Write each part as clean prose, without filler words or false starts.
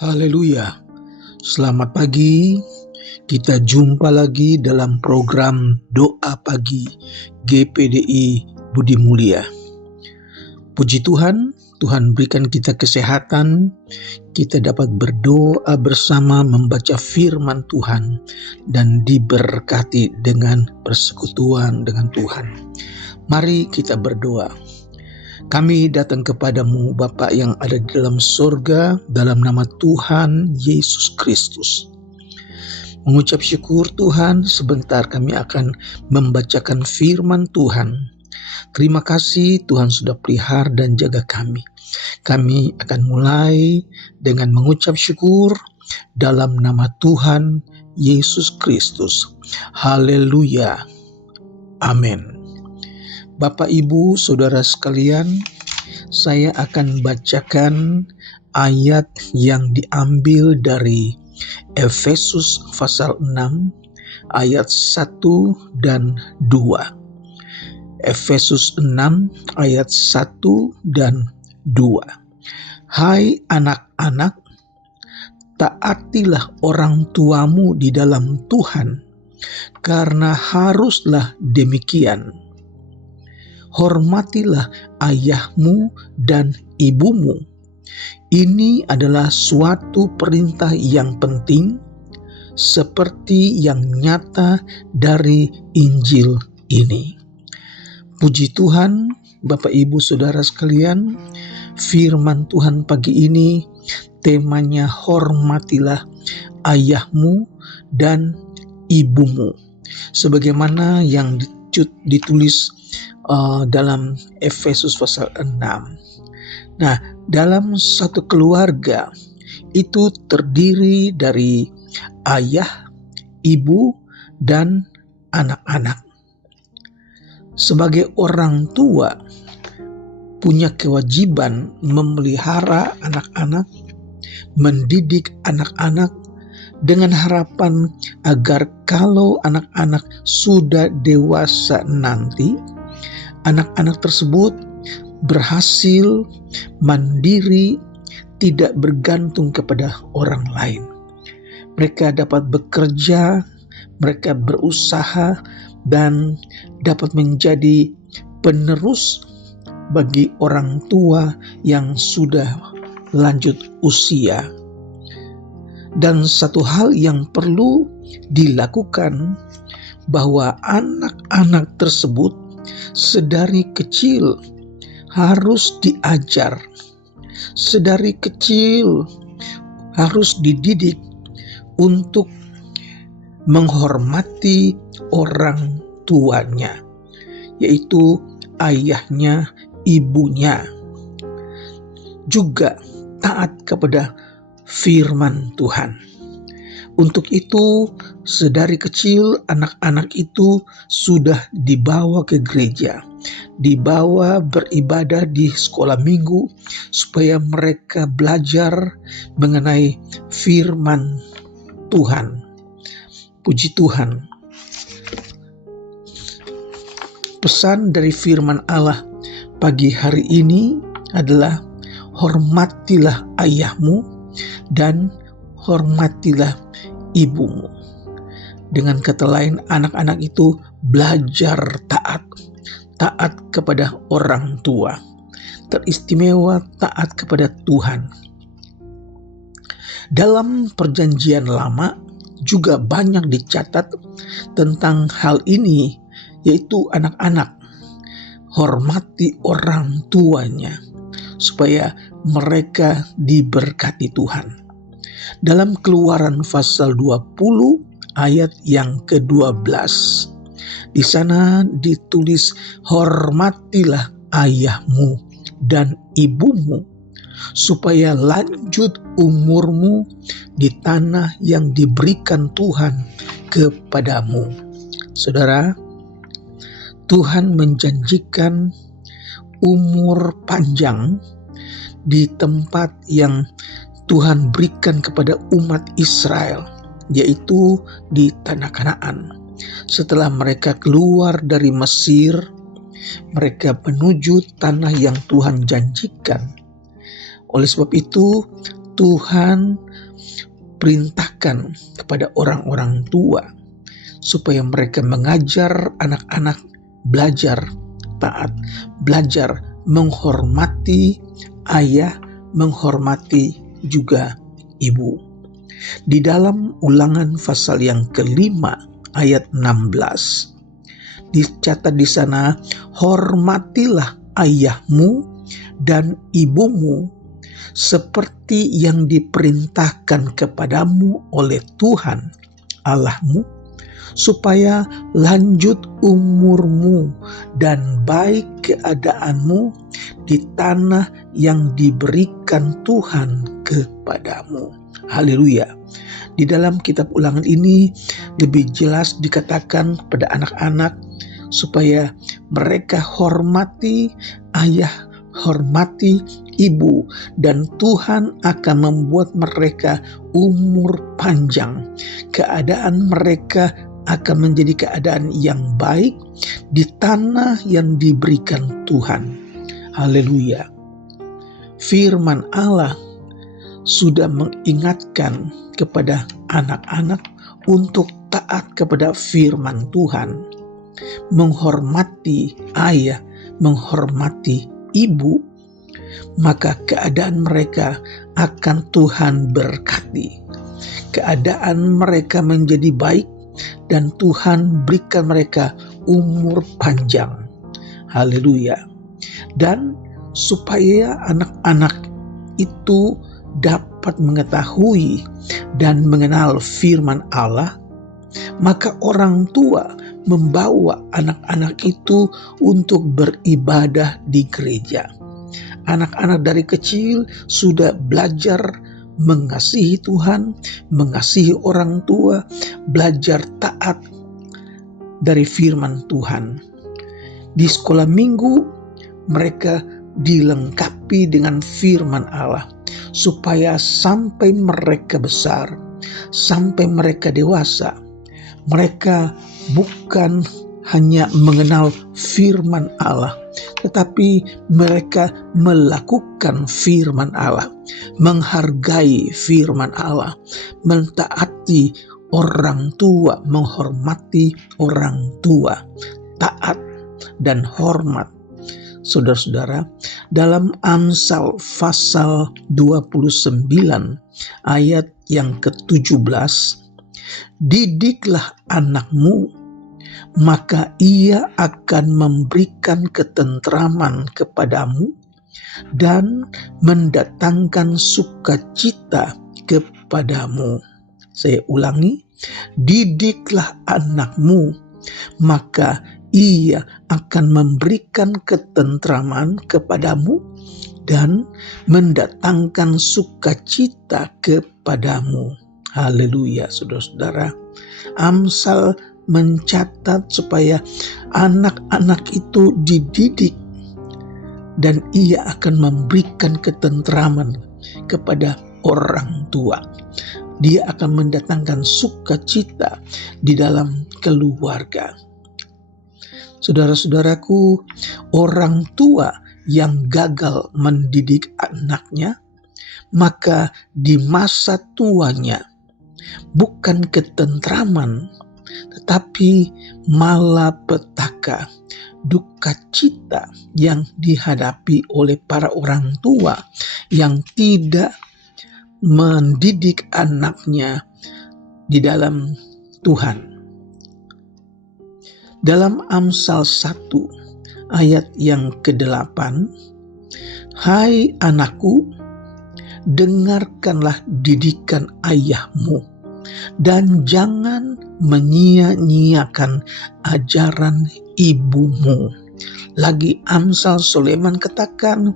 Haleluya. Selamat pagi. Kita jumpa lagi dalam program Doa Pagi GPDI Budi Mulia. Puji Tuhan, Tuhan berikan kita kesehatan. Kita dapat berdoa bersama membaca firman Tuhan dan diberkati dengan persekutuan dengan Tuhan. Mari kita berdoa. Kami datang kepadamu Bapa yang ada di dalam surga, dalam nama Tuhan Yesus Kristus. Mengucap syukur Tuhan, sebentar kami akan membacakan firman Tuhan. Terima kasih Tuhan sudah pelihara dan jaga kami. Kami akan mulai dengan mengucap syukur dalam nama Tuhan Yesus Kristus. Haleluya. Amin. Bapak, Ibu, Saudara sekalian, saya akan bacakan ayat yang diambil dari Efesus pasal 6 ayat 1 dan 2. Efesus 6 ayat 1 dan 2. Hai anak-anak, taatilah orang tuamu di dalam Tuhan, karena haruslah demikian. Hormatilah ayahmu dan ibumu. Ini adalah suatu perintah yang penting, seperti yang nyata dari Injil ini. Puji Tuhan, Bapak Ibu Saudara sekalian, firman Tuhan pagi ini temanya hormatilah ayahmu dan ibumu. Sebagaimana yang ditulis dalam Efesus pasal 6. Nah, dalam satu keluarga itu terdiri dari ayah, ibu, dan anak-anak. Sebagai orang tua punya kewajiban memelihara anak-anak, mendidik anak-anak dengan harapan agar kalau anak-anak sudah dewasa nanti, anak-anak tersebut berhasil mandiri, tidak bergantung kepada orang lain. Mereka dapat bekerja, mereka berusaha, dan dapat menjadi penerus bagi orang tua yang sudah lanjut usia. Dan satu hal yang perlu dilakukan, bahwa anak-anak tersebut sedari kecil harus diajar, sedari kecil harus dididik untuk menghormati orang tuanya, yaitu ayahnya, ibunya. Juga taat kepada firman Tuhan. Untuk itu, sedari kecil anak-anak itu sudah dibawa ke gereja, dibawa beribadah di sekolah minggu, supaya mereka belajar mengenai firman Tuhan. Puji Tuhan. Pesan dari firman Allah pagi hari ini adalah hormatilah ayahmu dan hormatilah ibumu. Dengan kata lain, anak-anak itu belajar taat kepada orang tua, teristimewa taat kepada Tuhan. Dalam perjanjian lama juga banyak dicatat tentang hal ini, yaitu anak-anak hormati orang tuanya supaya mereka diberkati Tuhan. Dalam Keluaran pasal 20 ayat yang ke-12, di sana ditulis, hormatilah ayahmu dan ibumu supaya lanjut umurmu di tanah yang diberikan Tuhan kepadamu. Saudara, Tuhan menjanjikan umur panjang di tempat yang Tuhan berikan kepada umat Israel, yaitu di tanah Kanaan. Setelah mereka keluar dari Mesir, mereka menuju tanah yang Tuhan janjikan. Oleh sebab itu, Tuhan perintahkan kepada orang-orang tua supaya mereka mengajar anak-anak belajar taat, belajar menghormati ayah, menghormati juga ibu. Di dalam Ulangan pasal yang kelima ayat 16 dicatat di sana, hormatilah ayahmu dan ibumu seperti yang diperintahkan kepadamu oleh Tuhan Allahmu, supaya lanjut umurmu dan baik keadaanmu di tanah yang diberikan Tuhan kepadamu. Haleluya. Di dalam kitab Ulangan ini lebih jelas dikatakan pada anak-anak supaya mereka hormati ayah, hormati ibu, dan Tuhan akan membuat mereka umur panjang. Keadaan mereka akan menjadi keadaan yang baik di tanah yang diberikan Tuhan. Haleluya. Firman Allah sudah mengingatkan kepada anak-anak untuk taat kepada firman Tuhan, menghormati ayah, menghormati ibu, maka keadaan mereka akan Tuhan berkati. Keadaan mereka menjadi baik dan Tuhan berikan mereka umur panjang. Haleluya. Dan supaya anak-anak itu dapat mengetahui dan mengenal firman Allah, maka orang tua membawa anak-anak itu untuk beribadah di gereja. Anak-anak dari kecil sudah belajar mengasihi Tuhan, mengasihi orang tua, belajar taat dari firman Tuhan. Di sekolah minggu mereka dilengkapi dengan firman Allah supaya sampai mereka besar, sampai mereka dewasa, mereka bukan hanya mengenal firman Allah, tetapi mereka melakukan firman Allah, menghargai firman Allah, mentaati orang tua, menghormati orang tua, taat dan hormat. Saudara-saudara, dalam Amsal pasal 29 ayat yang ke-17, didiklah anakmu, maka ia akan memberikan ketentraman kepadamu dan mendatangkan sukacita kepadamu. Saya ulangi, didiklah anakmu, maka ia akan memberikan ketentraman kepadamu dan mendatangkan sukacita kepadamu. Haleluya, saudara-saudara. Amsal mencatat supaya anak-anak itu dididik dan ia akan memberikan ketentraman kepada orang tua. Dia akan mendatangkan sukacita di dalam keluarga. Saudara-saudaraku, orang tua yang gagal mendidik anaknya, maka di masa tuanya bukan ketentraman, tetapi malapetaka, duka cita yang dihadapi oleh para orang tua yang tidak mendidik anaknya di dalam Tuhan. Dalam Amsal 1 ayat yang ke-8, hai anakku, dengarkanlah didikan ayahmu dan jangan menyia-nyiakan ajaran ibumu. Lagi Amsal Sulaiman katakan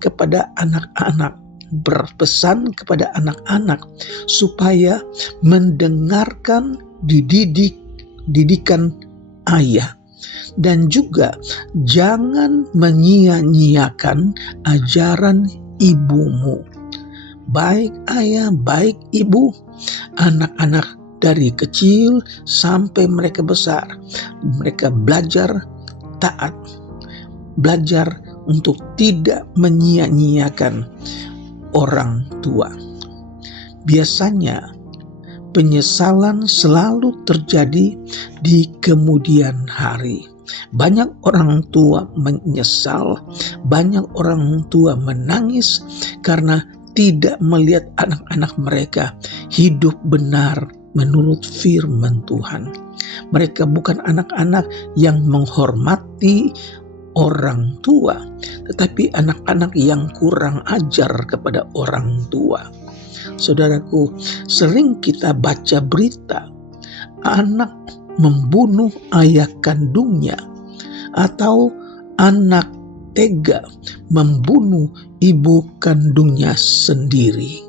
kepada anak-anak, berpesan kepada anak-anak supaya mendengarkan didikan ayah dan juga jangan menyia-nyiakan ajaran ibumu. Baik ayah, baik ibu, anak-anak dari kecil sampai mereka besar, mereka belajar taat, belajar untuk tidak menyia-nyiakan orang tua. Biasanya penyesalan selalu terjadi di kemudian hari. Banyak orang tua menyesal, banyak orang tua menangis karena tidak melihat anak-anak mereka hidup benar menurut firman Tuhan. Mereka bukan anak-anak yang menghormati orang tua, tetapi anak-anak yang kurang ajar kepada orang tua. Saudaraku, sering kita baca berita anak membunuh ayah kandungnya atau anak tega membunuh ibu kandungnya sendiri.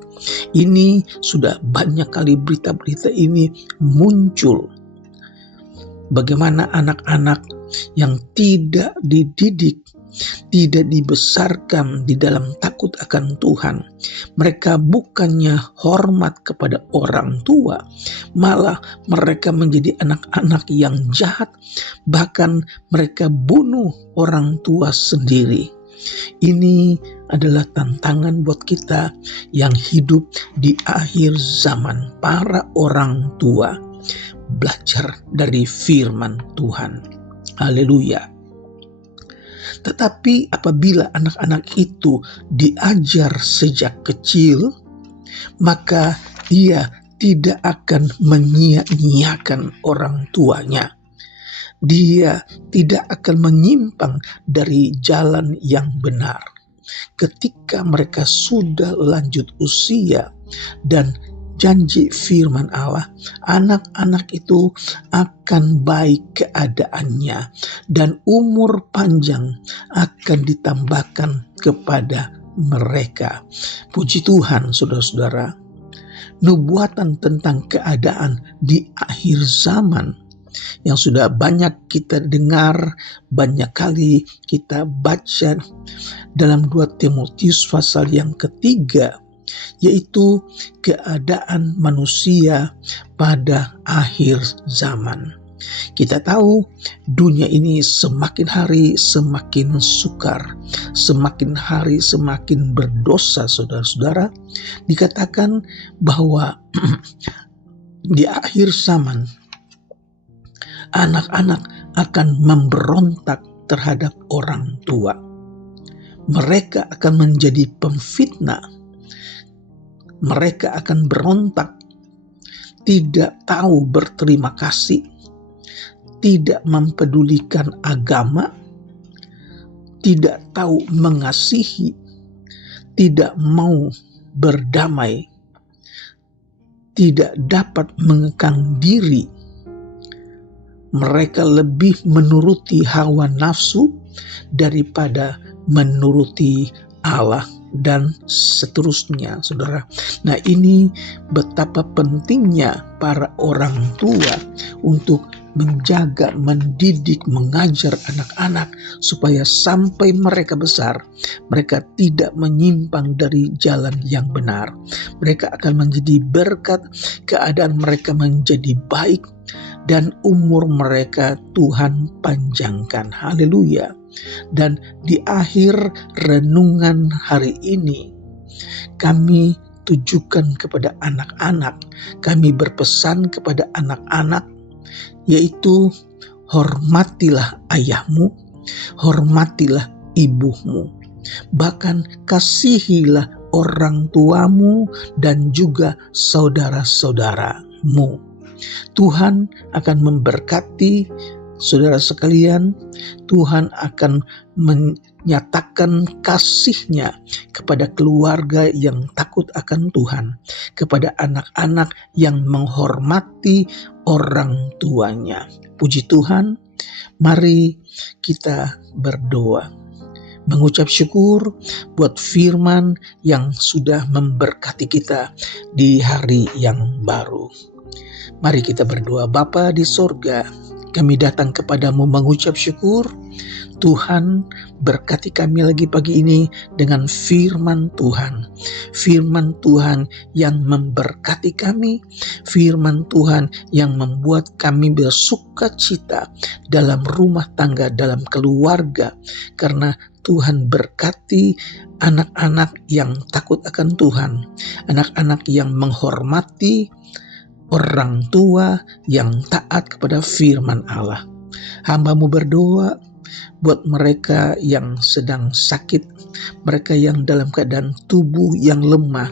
Ini sudah banyak kali berita-berita ini muncul. Bagaimana anak-anak yang tidak dididik, tidak dibesarkan di dalam takut akan Tuhan. Mereka bukannya hormat kepada orang tua, malah mereka menjadi anak-anak yang jahat, bahkan mereka bunuh orang tua sendiri. Ini adalah tantangan buat kita yang hidup di akhir zaman, para orang tua. Belajar dari firman Tuhan. Haleluya. Tetapi apabila anak-anak itu diajar sejak kecil, maka dia tidak akan menyia-nyiakan orang tuanya. Dia tidak akan menyimpang dari jalan yang benar. Ketika mereka sudah lanjut usia dan janji firman Allah, anak-anak itu akan baik keadaannya dan umur panjang akan ditambahkan kepada mereka. Puji Tuhan, saudara-saudara. Nubuatan tentang keadaan di akhir zaman yang sudah banyak kita dengar, banyak kali kita baca dalam 2 Timotius pasal yang ketiga, yaitu keadaan manusia pada akhir zaman. Kita tahu dunia ini semakin hari semakin sukar, semakin hari semakin berdosa, saudara-saudara. Dikatakan bahwa di akhir zaman anak-anak akan memberontak terhadap orang tua. Mereka akan menjadi pemfitnah. Mereka akan berontak, tidak tahu berterima kasih, tidak mempedulikan agama, tidak tahu mengasihi, tidak mau berdamai, tidak dapat mengekang diri. Mereka lebih menuruti hawa nafsu daripada menuruti Allah dan seterusnya, saudara. Nah, ini betapa pentingnya para orang tua untuk menjaga, mendidik, mengajar anak-anak supaya sampai mereka besar, mereka tidak menyimpang dari jalan yang benar. Mereka akan menjadi berkat, keadaan mereka menjadi baik, dan umur mereka Tuhan panjangkan. Haleluya. Dan di akhir renungan hari ini, kami tujukan kepada anak-anak, kami berpesan kepada anak-anak, yaitu hormatilah ayahmu, hormatilah ibumu, bahkan kasihilah orang tuamu dan juga saudara-saudaramu. Tuhan akan memberkati saudara sekalian. Tuhan akan menyatakan kasih-Nya kepada keluarga yang takut akan Tuhan, kepada anak-anak yang menghormati orang tuanya. Puji Tuhan, mari kita berdoa, mengucap syukur buat firman yang sudah memberkati kita di hari yang baru. Mari kita berdoa. Bapa di sorga, kami datang kepadamu mengucap syukur. Tuhan, berkati kami lagi pagi ini dengan firman Tuhan. Firman Tuhan yang memberkati kami. Firman Tuhan yang membuat kami bersuka cita dalam rumah tangga, dalam keluarga. Karena Tuhan berkati anak-anak yang takut akan Tuhan. Anak-anak yang menghormati orang tua yang taat kepada firman Allah. Hamba-Mu berdoa buat mereka yang sedang sakit, mereka yang dalam keadaan tubuh yang lemah,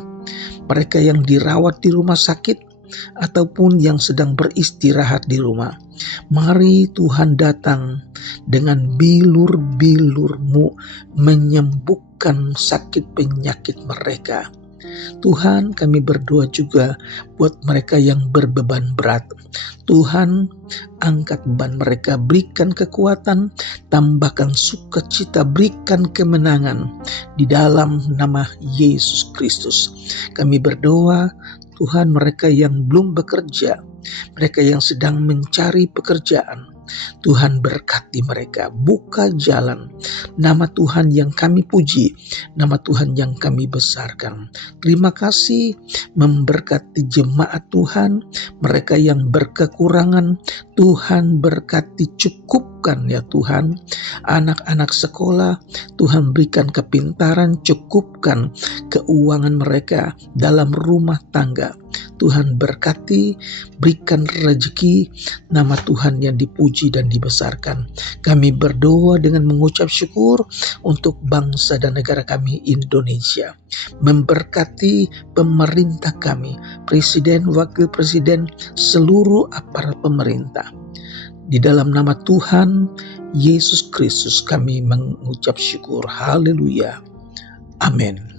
mereka yang dirawat di rumah sakit, ataupun yang sedang beristirahat di rumah. Mari Tuhan datang dengan bilur-bilur-Mu menyembuhkan sakit penyakit mereka. Tuhan, kami berdoa juga buat mereka yang berbeban berat. Tuhan, angkat beban mereka, berikan kekuatan, tambahkan sukacita, berikan kemenangan di dalam nama Yesus Kristus. Kami berdoa, Tuhan, mereka yang belum bekerja, mereka yang sedang mencari pekerjaan, Tuhan berkati mereka, buka jalan. Nama Tuhan yang kami puji, nama Tuhan yang kami besarkan. Terima kasih memberkati jemaat Tuhan, mereka yang berkekurangan, Tuhan berkati, cukupkan ya Tuhan. Anak-anak sekolah, Tuhan berikan kepintaran, cukupkan keuangan mereka dalam rumah tangga. Tuhan berkati, berikan rezeki, nama Tuhan yang dipuji dan dibesarkan. Kami berdoa dengan mengucap syukur untuk bangsa dan negara kami Indonesia. Memberkati pemerintah kami, presiden, wakil presiden, seluruh aparat pemerintah. Di dalam nama Tuhan Yesus Kristus kami mengucap syukur. Haleluya. Amin.